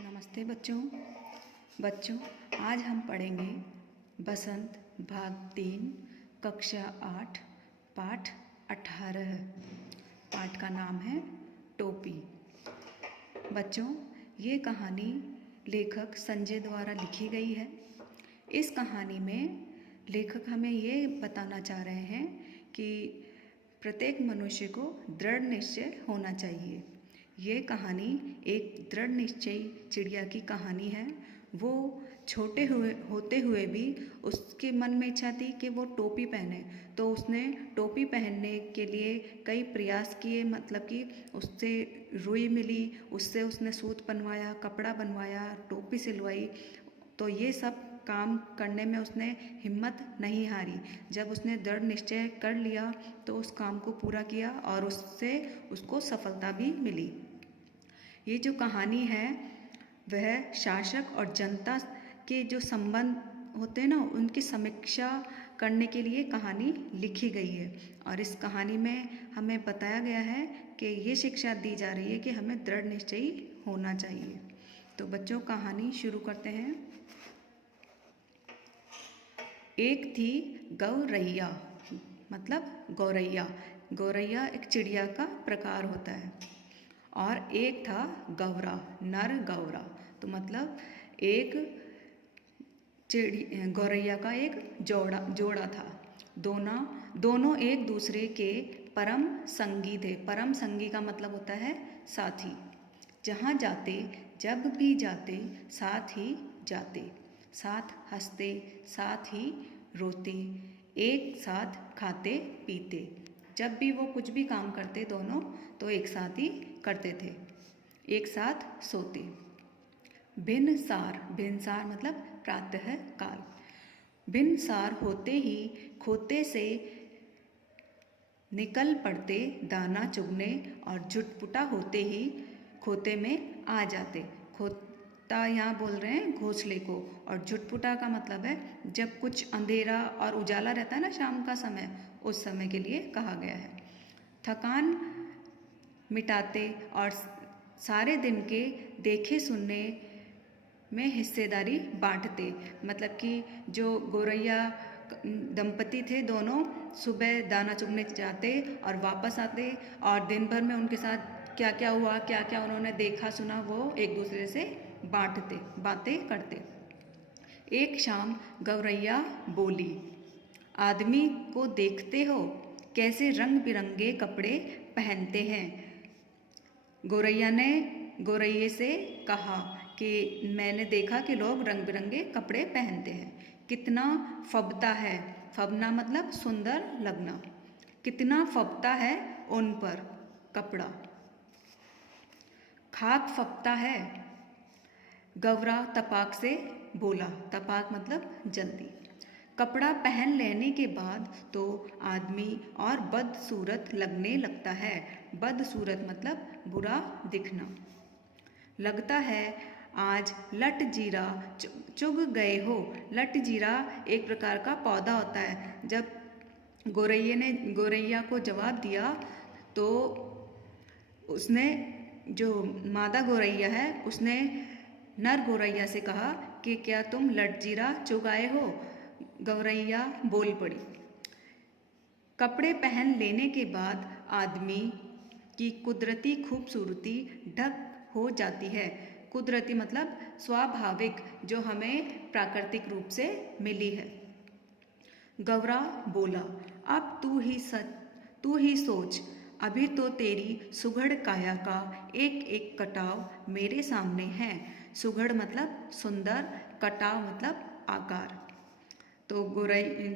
नमस्ते बच्चों आज हम पढ़ेंगे बसंत भाग 3 कक्षा 8 पाठ 18। पाठ का नाम है टोपी। बच्चों, ये कहानी लेखक संजय द्वारा लिखी गई है। इस कहानी में लेखक हमें ये बताना चाह रहे हैं कि प्रत्येक मनुष्य को दृढ़ निश्चय होना चाहिए। ये कहानी एक दृढ़ निश्चयी चिड़िया की कहानी है। वो छोटे होते हुए भी उसके मन में इच्छा थी कि वो टोपी पहने, तो उसने टोपी पहनने के लिए कई प्रयास किए। मतलब कि उससे रुई मिली, उससे उसने सूत बनवाया, कपड़ा बनवाया, टोपी सिलवाई। तो ये सब काम करने में उसने हिम्मत नहीं हारी। जब उसने दृढ़ निश्चय कर लिया तो उस काम को पूरा किया और उससे उसको सफलता भी मिली। ये जो कहानी है वह शासक और जनता के जो संबंध होते हैं ना, उनकी समीक्षा करने के लिए कहानी लिखी गई है। और इस कहानी में हमें बताया गया है कि ये शिक्षा दी जा रही है कि हमें दृढ़ निश्चयी होना चाहिए। तो बच्चों, कहानी शुरू करते हैं। एक थी गौरैया, मतलब गौरैया। गौरैया एक चिड़िया का प्रकार होता है। और एक था गौरा, नर गौरा। तो मतलब एक गौरैया का एक जोड़ा था। दोनों एक दूसरे के परम संगी थे। परम संगी का मतलब होता है साथी। जहाँ जाते, जब भी जाते, साथ ही जाते, साथ हंसते, साथ ही रोते, एक साथ खाते पीते। जब भी वो कुछ भी काम करते दोनों, तो एक साथ ही करते थे, एक साथ सोते। भिनसार मतलब प्रातः काल। भिनसार होते ही खोते से निकल पड़ते दाना चुगने और झुटपुटा होते ही खोते में आ जाते। खोता यहाँ बोल रहे हैं घोंसले को, और झुटपुटा का मतलब है जब कुछ अंधेरा और उजाला रहता है ना शाम का समय, उस समय के लिए कहा गया है। थकान मिटाते और सारे दिन के देखे सुनने में हिस्सेदारी बांटते। मतलब कि जो गौरैया दंपति थे दोनों, सुबह दाना चुगने जाते और वापस आते, और दिन भर में उनके साथ क्या क्या हुआ, क्या क्या उन्होंने देखा सुना, वो एक दूसरे से बातें करते। एक शाम गौरैया बोली, आदमी को देखते हो कैसे रंग बिरंगे कपड़े पहनते हैं। गौरैया ने गौरैये से कहा कि मैंने देखा कि लोग रंग बिरंगे कपड़े पहनते हैं। कितना फबता है, फबना मतलब सुंदर लगना। कितना फबता है उन पर कपड़ा, खाक फबता है। गौरा तपाक से बोला। तपाक मतलब जल्दी। कपड़ा पहन लेने के बाद तो आदमी और बदसूरत लगने लगता है। बदसूरत मतलब बुरा दिखना। लगता है आज लट जीरा चुग गए हो। लट जीरा एक प्रकार का पौधा होता है। जब गौरैया को जवाब दिया तो उसने, जो मादा गौरैया है, उसने नर गौरैया से कहा कि क्या तुम लटजीरा चुग आए हो। गौरैया बोल पड़ी। कपड़े पहन लेने के बाद आदमी की कुदरती खूबसूरती ढक हो जाती है। कुदरती मतलब स्वाभाविक, जो हमें प्राकृतिक रूप से मिली है। गौरा बोला, अब तू ही सोच, अभी तो तेरी सुघड़ काया का एक एक कटाव मेरे सामने है। सुघड़ मतलब सुंदर, कटाव मतलब आकार। तो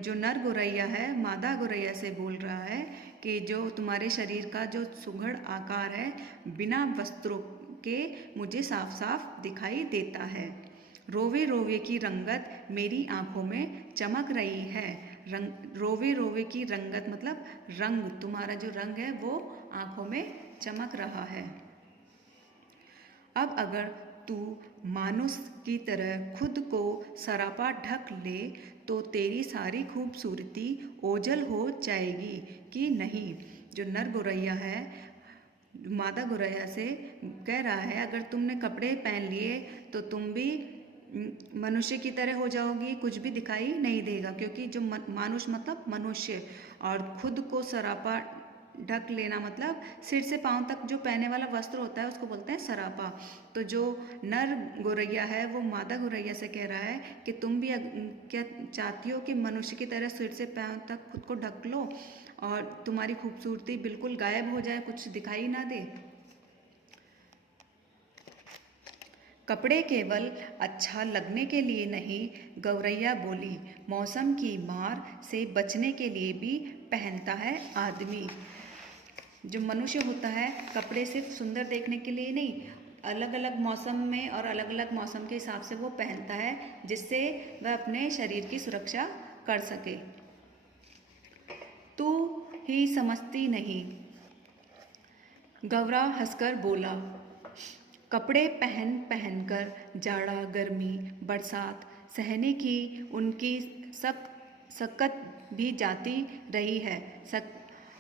जो नर गौरैया है मादा गौरैया से बोल रहा है कि जो तुम्हारे शरीर का जो सुघड़ आकार है, बिना वस्त्रों के मुझे साफ साफ दिखाई देता है। रोवे रोवे की रंगत मेरी आंखों में चमक रही है। रोवे रोवे की रंगत मतलब रंग, तुम्हारा जो रंग है वो आंखों में चमक रहा है। अब अगर तू मानुष की तरह खुद को सरापा ढक ले तो तेरी सारी खूबसूरती ओझल हो जाएगी कि नहीं। जो नर गौरैया है मादा गौरैया से कह रहा है, अगर तुमने कपड़े पहन लिए तो तुम भी मनुष्य की तरह हो जाओगी, कुछ भी दिखाई नहीं देगा, क्योंकि जो मानुष मतलब मनुष्य, और खुद को सरापा ढक लेना मतलब सिर से पांव तक जो पहने वाला वस्त्र होता है उसको बोलते हैं सरापा। तो जो नर गौरैया है वो मादा गौरैया से कह रहा है कि तुम भी क्या चाहती हो कि मनुष्य की तरह सिर से पांव तक खुद को ढक लो और तुम्हारी खूबसूरती बिल्कुल गायब हो जाए, कुछ दिखाई ना दे। कपड़े केवल अच्छा लगने के लिए नहीं, गौरैया बोली, मौसम की मार से बचने के लिए भी पहनता है आदमी। जो मनुष्य होता है कपड़े सिर्फ सुंदर देखने के लिए नहीं, अलग अलग मौसम में और अलग अलग मौसम के हिसाब से वो पहनता है, जिससे वह अपने शरीर की सुरक्षा कर सके। तू ही समझती नहीं, गौरा हंसकर बोला। कपड़े पहन पहन कर जाड़ा, गर्मी, बरसात सहने की उनकी सकत भी जाती रही है।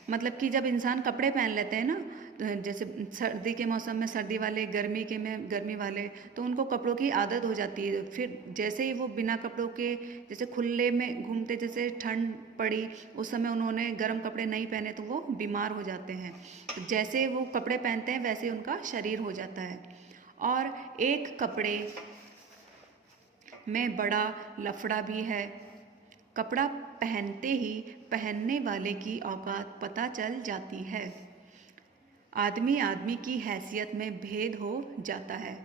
मतलब कि जब इंसान कपड़े पहन लेते हैं ना, तो जैसे सर्दी के मौसम में सर्दी वाले, गर्मी के में गर्मी वाले, तो उनको कपड़ों की आदत हो जाती है। फिर जैसे ही वो बिना कपड़ों के जैसे खुले में घूमते, जैसे ठंड पड़ी उस समय उन्होंने गर्म कपड़े नहीं पहने तो वो बीमार हो जाते हैं। तो जैसे वो कपड़े पहनते हैं वैसे उनका शरीर हो जाता है। और एक कपड़े में बड़ा लफड़ा भी है। कपड़ा पहनते ही पहनने वाले की औकात पता चल जाती है। आदमी आदमी की हैसियत में भेद हो जाता है।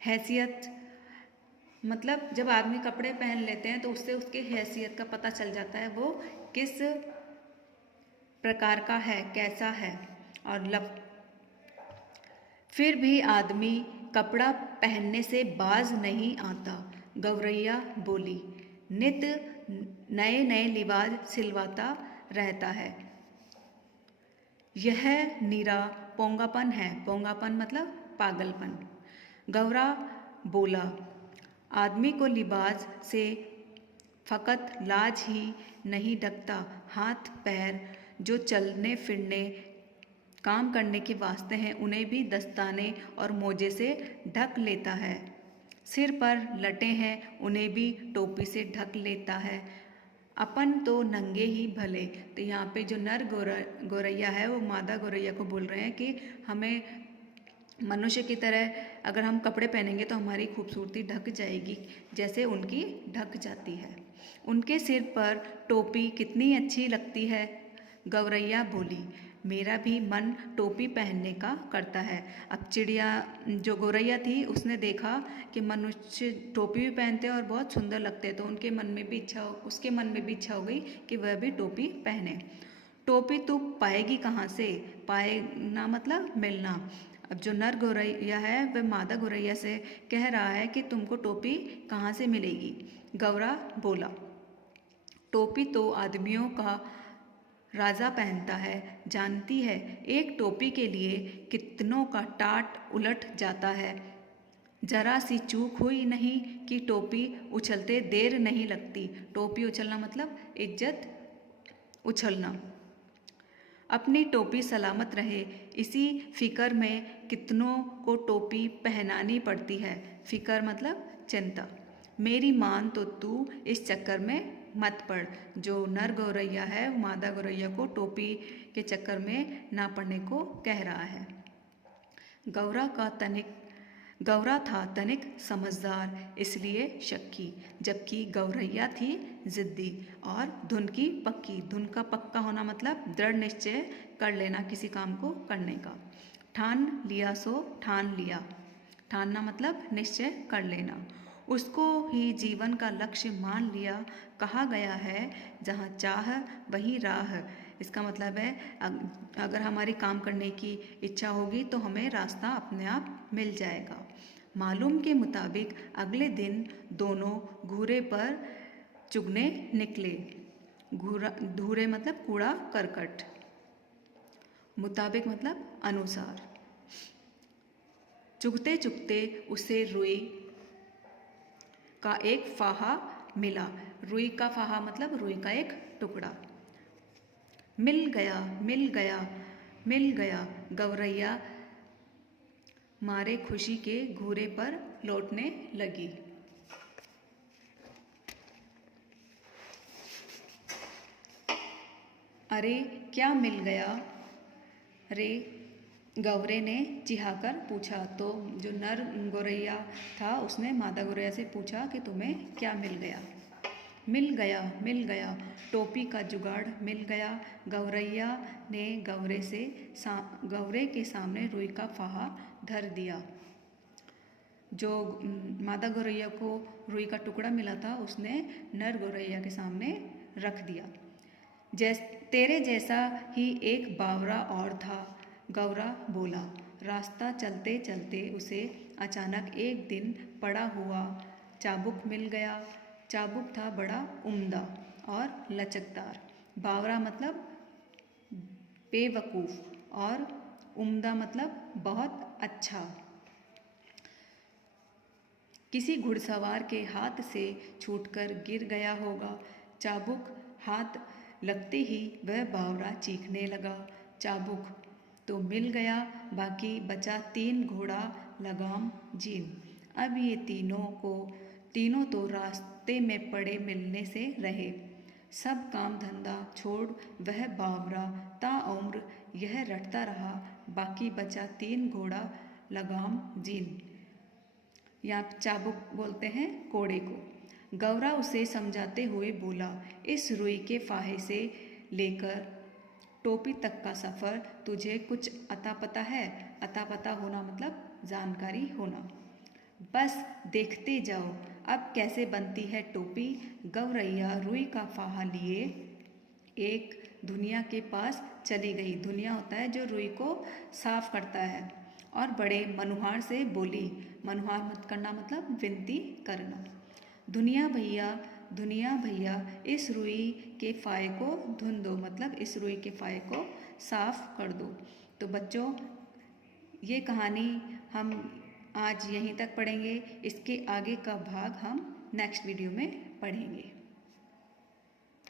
हैसियत मतलब जब आदमी कपड़े पहन लेते हैं तो उससे उसके हैसियत का पता चल जाता है, वो किस प्रकार का है, कैसा है। और फिर भी आदमी कपड़ा पहनने से बाज नहीं आता, गौरैया बोली। नित नए नए लिबास सिलवाता रहता है। यह नीरा पोंगापन है। पोंगापन मतलब पागलपन। गौरा बोला, आदमी को लिबास से फकत लाज ही नहीं ढकता, हाथ पैर जो चलने फिरने काम करने के वास्ते हैं उन्हें भी दस्ताने और मोजे से ढक लेता है। सिर पर लटे हैं उन्हें भी टोपी से ढक लेता है। अपन तो नंगे ही भले। तो यहाँ पे जो नर गौरैया है वो मादा गौरैया को बोल रहे हैं कि हमें मनुष्य की तरह अगर हम कपड़े पहनेंगे तो हमारी खूबसूरती ढक जाएगी, जैसे उनकी ढक जाती है। उनके सिर पर टोपी कितनी अच्छी लगती है, गौरैया बोली। मेरा भी मन टोपी पहनने का करता है। अब चिड़िया जो गौरैया थी उसने देखा कि मनुष्य टोपी भी पहनते हैं और बहुत सुंदर लगते हैं, तो उसके मन में भी इच्छा हो गई कि वह भी टोपी पहने। टोपी तू पाएगी कहाँ से? पाएना मतलब मिलना। अब जो नर गौरैया है वह मादा गौरैया से कह रहा है कि तुमको टोपी कहाँ से मिलेगी? गौरा बोला, टोपी तो आदमियों का राजा पहनता है, जानती है एक टोपी के लिए कितनों का टाट उलट जाता है। जरा सी चूक हुई नहीं कि टोपी उछलते देर नहीं लगती। टोपी उछलना मतलब इज्जत उछलना। अपनी टोपी सलामत रहे, इसी फिकर में कितनों को टोपी पहनानी पड़ती है। फिकर मतलब चिंता। मेरी मान तो तू इस चक्कर में मत पड़। जो नर गौरैया है मादा गौरैया को टोपी के चक्कर में ना पड़ने को कह रहा है। गौरा था तनिक समझदार, इसलिए शक्की, जबकि गौरैया थी जिद्दी और धुन की पक्की। धुन का पक्का होना मतलब दृढ़ निश्चय कर लेना किसी काम को करने का। ठान लिया सो ठान लिया। ठानना मतलब निश्चय कर लेना। उसको ही जीवन का लक्ष्य मान लिया। कहा गया है जहाँ चाह वहीं राह। इसका मतलब है अगर हमारी काम करने की इच्छा होगी तो हमें रास्ता अपने आप मिल जाएगा। मालूम के मुताबिक अगले दिन दोनों घूरे पर चुगने निकले। घूरे मतलब कूड़ा करकट, मुताबिक मतलब अनुसार। चुगते चुगते उसे रुई का एक फाहा मिला। रुई का फाहा मतलब रुई का एक टुकड़ा। मिल गया मिल गया। गौरैया मारे खुशी के घूरे पर लौटने लगी। अरे क्या मिल गया रे, गौरे ने चिढ़ाकर पूछा। तो जो नर गौरैया था उसने मादा गौरैया से पूछा कि तुम्हें क्या मिल गया। मिल गया, टोपी का जुगाड़ मिल गया। गौरैया ने गौरे के सामने रुई का फाहा धर दिया। जो मादा गौरैया को रुई का टुकड़ा मिला था उसने नर गौरैया के सामने रख दिया। तेरे जैसा ही एक बावरा और था, गौरा बोला। रास्ता चलते चलते उसे अचानक एक दिन पड़ा हुआ चाबुक मिल गया। चाबुक था बड़ा उम्दा और लचकदार। बावरा मतलब बेवकूफ़ और उम्दा मतलब बहुत अच्छा। किसी घुड़सवार के हाथ से छूटकर गिर गया होगा। चाबुक हाथ लगते ही वह बावरा चीखने लगा। चाबुक तो मिल गया, बाकी बचा 3 घोड़ा लगाम जीन। अब ये तीनों तो रास्ते में पड़े मिलने से रहे। सब काम धंधा छोड़ वह बावरा ताउम्र यह रटता रहा, बाकी बचा 3 घोड़ा लगाम जीन। यहाँ चाबुक बोलते हैं कोड़े को। गौरा उसे समझाते हुए बोला, इस रुई के फाहे से लेकर टोपी तक का सफ़र तुझे कुछ अता पता है? अता पता होना मतलब जानकारी होना। बस देखते जाओ अब कैसे बनती है टोपी। गौरैया रुई का फाहा लिए एक धुनिया के पास चली गई। धुनिया होता है जो रुई को साफ करता है। और बड़े मनुहार से बोली, मनुहार मत करना मतलब विनती करना। दुनिया भैया इस रुई के फाये को धुन दो, मतलब इस रुई के फाये को साफ कर दो। तो बच्चों ये कहानी हम आज यहीं तक पढ़ेंगे। इसके आगे का भाग हम नेक्स्ट वीडियो में पढ़ेंगे।